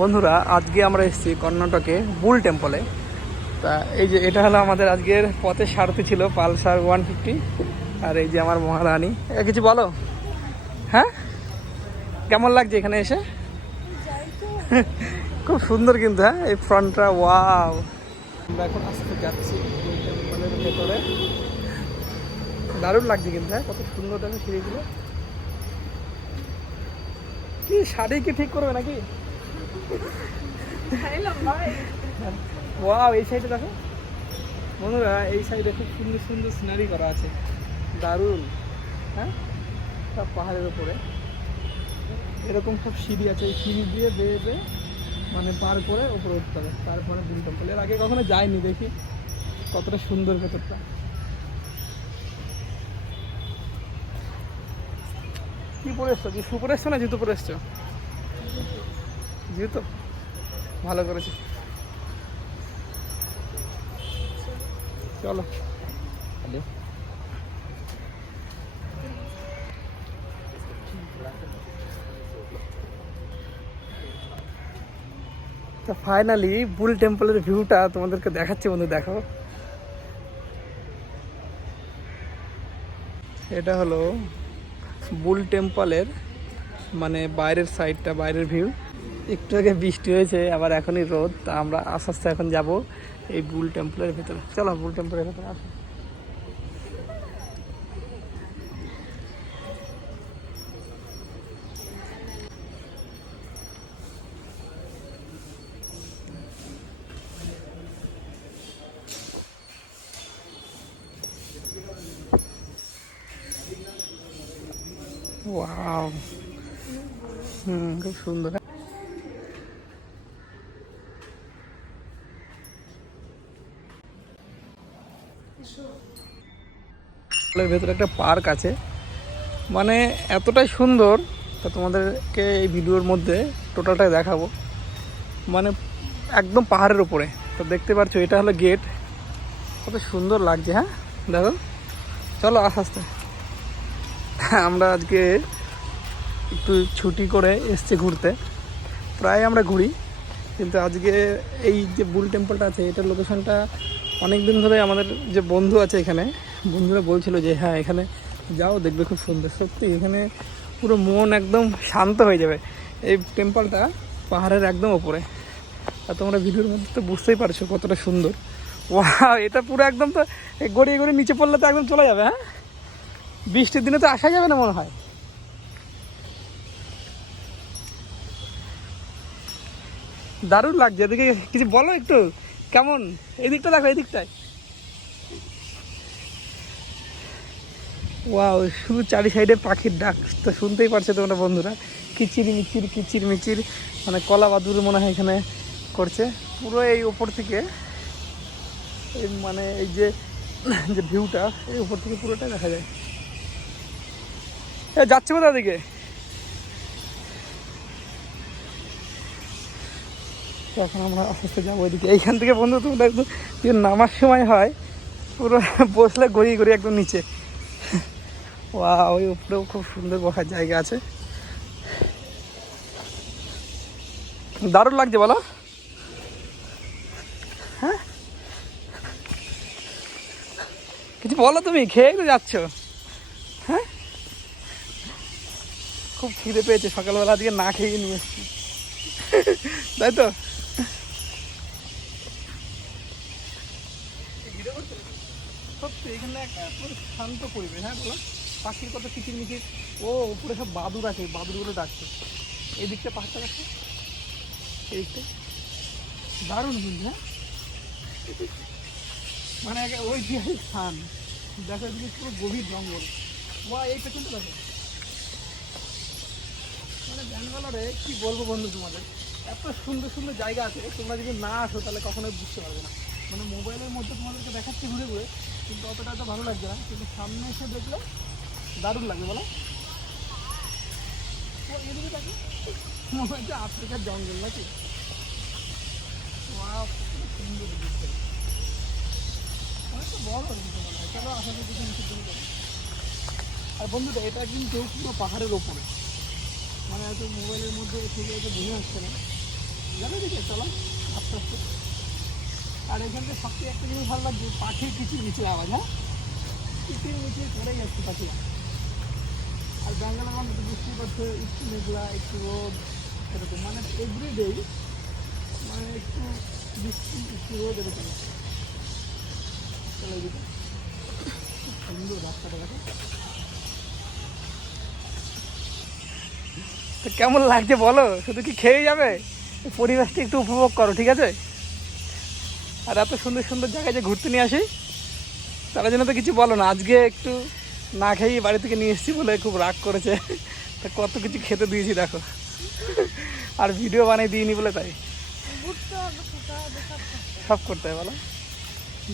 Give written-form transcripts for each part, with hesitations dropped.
বন্ধুরা, আজকে আমরা এসেছি কর্ণাটকে বুল টেম্পলে। তা এই যে এটা হলো আমাদের আজকের পথের সারথি ছিল পালসার 150। আর এই যে আমার মহারানী। কিছু বলো। হ্যাঁ, কেমন লাগছে এখানে এসে? খুব সুন্দর কিন্তু। হ্যাঁ, এই ফ্রন্টটা ওয়াও। আমরা এখন আস্তে যাচ্ছি বুল টেম্পলের ভেতরে। দারুণ লাগছে কিন্তু। হ্যাঁ, কত সুন্দর দেখো সিঁড়িগুলো। কি শাড়ি কি ঠিক করবে নাকি? ওয়াও, এই সাইডে দেখো বন্ধুরা, এই সাইডে খুব সুন্দর সুন্দর সিনারি করা আছে। দারুণ। হ্যাঁ, সব পাহাড়ের উপরে এরকম সব সিঁড়ি আছে। এই সিঁড়ি দিয়ে বেয়ে বেয়ে মানে পার করে উপরে উঠতে হবে, তারপরে বুল টেম্পল। এর আগে কখনো যাইনি, দেখি কতটা সুন্দর ভেতরটা। কি পরে এসছো? কি শু পরে এসছো না জুতো পরে এসছো? জুতো ভালো করেছে। চলো। তো ফাইনালি বুল টেম্পলের ভিউটা তোমাদেরকে দেখাচ্ছি বন্ধু, দেখো। এটা হলো বুল টেম্পলের মানে বাইরের সাইডটা, বাইরের ভিউ। একটু আগে বৃষ্টি হয়েছে, আবার এখনই রোদ। তা আমরা আস্তে আস্তে এখন যাব এই বুল টেম্পলের ভেতরে। চলো বুল টেম্পলের ভেতরে আসো। ওয়াও, খুব সুন্দর। ভেতরে একটা পার্ক আছে, মানে এতটাই সুন্দর। তা তোমাদেরকে এই ভিডিওর মধ্যে টোটালটাই দেখাবো। মানে একদম পাহাড়ের উপরে। তো দেখতে পাচ্ছ, এটা হলো গেট। কত সুন্দর লাগছে। হ্যাঁ দেখো। চলো আস্তে আস্তে। আমরা আজকে একটু ছুটি করে এসছি ঘুরতে। প্রায় আমরা ঘুরি, কিন্তু আজকে এই যে বুল টেম্পলটা আছে, এটার লোকেশনটা অনেক দিন ধরে আমাদের যে বন্ধু আছে এখানে, বন্ধুরা বলছিল যে হ্যাঁ এখানে যাও, দেখবে খুব সুন্দর। সত্যি এখানে পুরো মন একদম শান্ত হয়ে যাবে। এই টেম্পলটা পাহাড়ের একদম ওপরে। আর তোমরা ভিডিওর মধ্যে তো বুঝতেই পারছো কতটা সুন্দর। ওয়াও, এটা পুরো একদম তো গড়িয়ে গড়িয়ে নিচে পড়লে তো একদম চলে যাবে। হ্যাঁ, বৃষ্টির দিনে তো আসা যাবে না মনে হয়। দারুণ লাগছে। এদিকে কিছু বলো একটু, কেমন? এদিকটা দেখো, এদিকটায় ওয়াও, শুধু চারি সাইডে পাখির ডাক তো শুনতেই পারছো তোমরা বন্ধুরা। কিচির মিচির কিচির মিচির, মানে কলা বাদুর মনে হয় এখানে করছে। পুরো এই উপর থেকে এই মানে এই যে যে ভিউটা, এই উপর থেকে পুরোটাই দেখা যায়। যাচ্ছে কোথা দিকে? তো এখন আমরা আস্তে আস্তে যাবো ওইদিকে। এইখান থেকে বন্ধু তোমরা একদম নামার সময় হয় পুরো বসলে গড়িয়ে গড়িয়ে একদম নিচে। ওই উপরেও খুব সুন্দর বসার জায়গা আছে। দারুণ লাগছে বলো। হ্যাঁ, কিছু বলো, তুমি খেয়ে তো যাচ্ছ। হ্যাঁ, খুব খিদে পেয়েছে, সকালবেলা দিকে না খেয়ে নিয়ে এসছি, তাই তো। সত্যি এখানে একটা পুরো শান্ত পরিবেশ। হ্যাঁ বলো, পাখির কত কিচির মিচির। ও উপরে সব বাদুর আছে, বাদুরগুলো ডাকছে। এই দিকটা পাহাড়টা দেখো, এই দিকটা দারুণ কিন্তু। হ্যাঁ, মানে ঐতিহাসিক স্থান। দেখো এদিকে পুরো গভীর জঙ্গল। এই পেছনটা দেখো। মানে ব্যাঙ্গালোরে কি বলবো বন্ধু তোমাদের, এত সুন্দর সুন্দর জায়গা আছে, তোমরা যদি না আসো তাহলে কখনোই বুঝতে পারবে না। মানে মোবাইলের মধ্যে তোমাদেরকে দেখাচ্ছি ঘুরে ঘুরে, কিন্তু অতটা তো ভালো লাগছে না, কিন্তু সামনে এসে দেখলে দারুণ লাগবে বলো। এদিকে দেখো, মনে হচ্ছে আফ্রিকার জঙ্গল নাকি। সুন্দর দিচ্ছে, অনেকটা বড় কিন্তু মনে হয়। চলো আশা করি কিছু নিচে দিকে যাবো। আর বন্ধুটা এটা কিন্তু পুরো পাহাড়ের ওপরে, মানে হয়তো মোবাইলের মধ্যে থেকে হয়তো বোঝা যাচ্ছে না, যাবে দিকে চলো আস্তে আস্তে। আর এখানটা সবথেকে একটা জিনিস ভালো লাগছে, পাখির কিচির মিচির আওয়াজ। হ্যাঁ, কিচির মিচির করেই যাচ্ছে পাখিরা। আর ব্যাঙ্গালোর মানে তো বুঝতেই পারছো, একটু মেঘলা একটু রোদ এরকম, মানে এভরিডেই মানে একটু বৃষ্টি একটু রোদ এরকম। চলো এদিকে, খুব সুন্দর রাস্তাটা দেখো। তো কেমন লাগছে বলো, শুধু কি খেয়ে যাবে, পরিবেশটা একটু উপভোগ করো, ঠিক আছে? আর এত সুন্দর সুন্দর জায়গায় যে ঘুরতে নিয়ে আসি, তার জন্য তো কিছু বলো না। আজকে একটু না খেয়েই বাড়ি থেকে নিয়ে এসেছি বলে খুব রাগ করেছে। তা কত কিছু খেতে দিয়েছি দেখো, আর ভিডিও বানিয়ে দিইনি বলে তাই। সব করতে হয় বলো।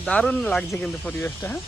দারুণ লাগছে কিন্তু পরিবেশটা। হ্যাঁ,